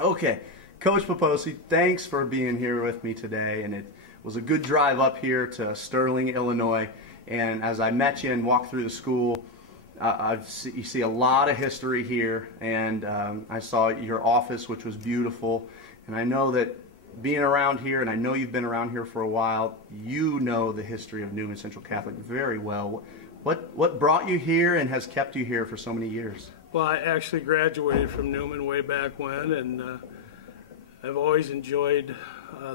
Okay, Coach Pappocia, thanks for being here with me today, and it was a good drive up here to Sterling, Illinois. And as I met you and walked through the school, you see a lot of history here, and I saw your office, which was beautiful. And I know that being around here, and I know you've been around here for a while, you know the history of Newman Central Catholic very well. What brought you here and has kept you here for so many years? Well, I actually graduated from Newman way back when, and I've always enjoyed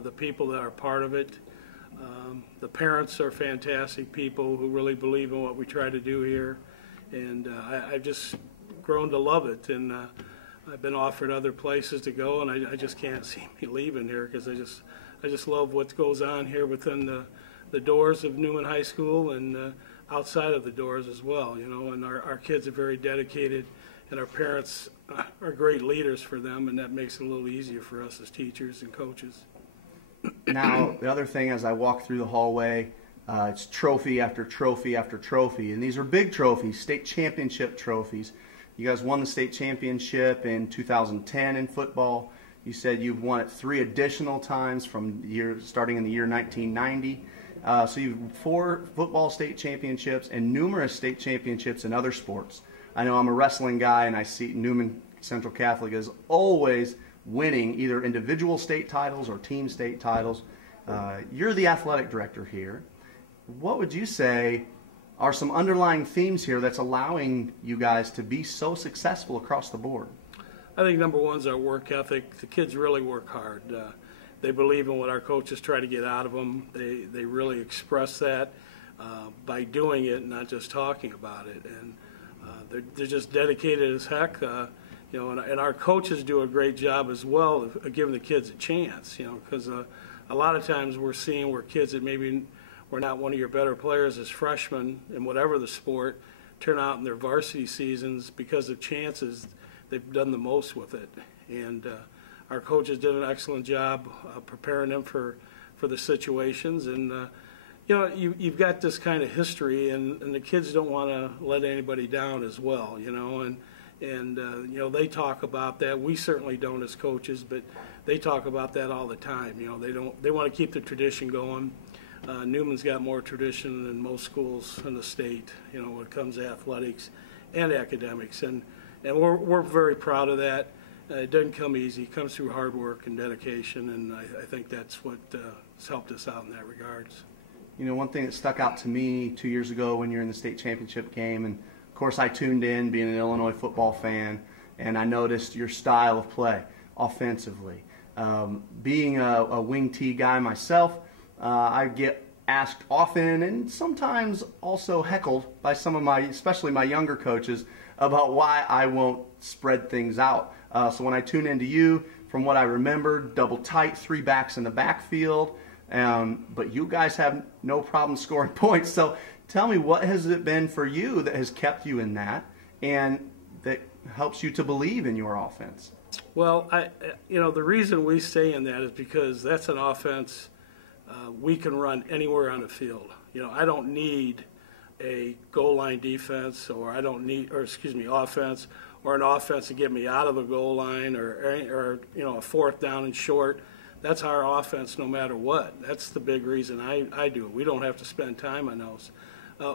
the people that are part of it. The parents are fantastic people who really believe in what we try to do here, and I've just grown to love it. And I've been offered other places to go, and I just can't see me leaving here because I just love what goes on here within the doors of Newman High School and outside of the doors as well. You know, and our kids are very dedicated, and our parents are great leaders for them, and that makes it a little easier for us as teachers and coaches. Now, the other thing, as I walk through the hallway, it's trophy after trophy after trophy, and these are big trophies, state championship trophies. You guys won the state championship in 2010 in football. You said you've won it 3 additional times from starting in the year 1990. So you've 4 football state championships and numerous state championships in other sports. I know I'm a wrestling guy, and I see Newman Central Catholic is always winning either individual state titles or team state titles. You're the athletic director here. What would you say are some underlying themes here that's allowing you guys to be so successful across the board? I think number one is our work ethic. The kids really work hard. They believe in what our coaches try to get out of them. They really express that by doing it, not just talking about it. And they're just dedicated as heck. You know, and our coaches do a great job as well of giving the kids a chance. You know, because a lot of times we're seeing where kids that maybe were not one of your better players as freshmen in whatever the sport turn out in their varsity seasons because of chances. They've done the most with it, and our coaches did an excellent job preparing them for the situations. And you know, you've got this kind of history, and the kids don't want to let anybody down as well. You know, and you know, they talk about that. We certainly don't as coaches, but they talk about that all the time. You know, they want to keep the tradition going. Newman's got more tradition than most schools in the state, you know, when it comes to athletics and academics, and we're very proud of that. It doesn't come easy. It comes through hard work and dedication, and I think that's what has helped us out in that regards. You know, one thing that stuck out to me 2 years ago when you're in the state championship game, and of course I tuned in being an Illinois football fan, and I noticed your style of play offensively. Being a wing T guy myself, I get asked often and sometimes also heckled by some of my, especially my younger coaches, about why I won't spread things out. So when I tune into you, from what I remember, double tight, 3 backs in the backfield, but you guys have no problem scoring points. So tell me, what has it been for you that has kept you in that and that helps you to believe in your offense? Well, you know, the reason we stay in that is because that's an offense we can run anywhere on the field. You know, I don't need a goal line defense, or I don't need, or excuse me, offense, or an offense to get me out of the goal line, or you know, a 4th down and short. That's our offense no matter what. That's the big reason I do it. We don't have to spend time on those.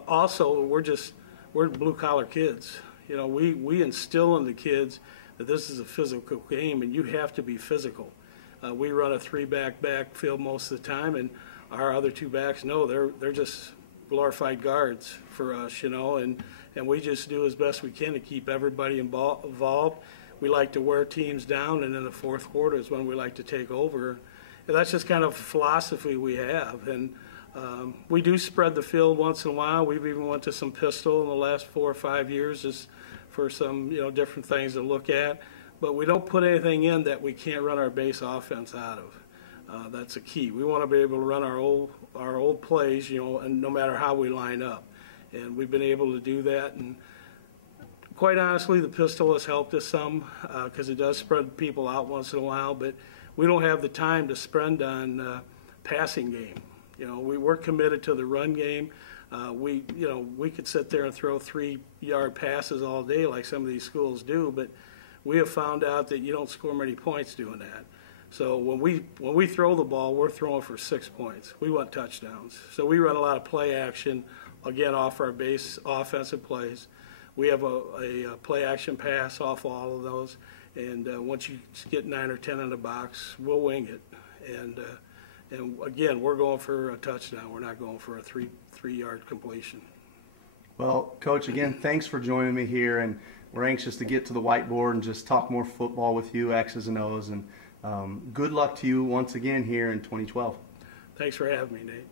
Also, we're blue collar kids. You know, we instill in the kids that this is a physical game, and you have to be physical. We run a 3-back backfield most of the time, and our other 2 backs, no, they're just glorified guards for us, you know, and we just do as best we can to keep everybody involved. We like to wear teams down, and in the 4th quarter is when we like to take over. And that's just kind of a philosophy we have. And we do spread the field once in a while. We've even went to some pistol in the last 4 or 5 years just for some, you know, different things to look at. But we don't put anything in that we can't run our base offense out of. That's a key. We want to be able to run our old plays, you know, and no matter how we line up. And we've been able to do that. And quite honestly, the pistol has helped us some because it does spread people out once in a while. But we don't have the time to spend on passing game. You know, we're committed to the run game. We could sit there and throw 3-yard passes all day like some of these schools do, but we have found out that you don't score many points doing that. So when we throw the ball, we're throwing for 6 points. We want touchdowns. So we run a lot of play action, again, off our base offensive plays. We have a play action pass off all of those. And once you get 9 or 10 in the box, we'll wing it. And again, we're going for a touchdown. We're not going for a three-yard completion. Well, Coach, again, thanks for joining me here. And we're anxious to get to the whiteboard and just talk more football with you, X's and O's. And good luck to you once again here in 2012. Thanks for having me, Nate.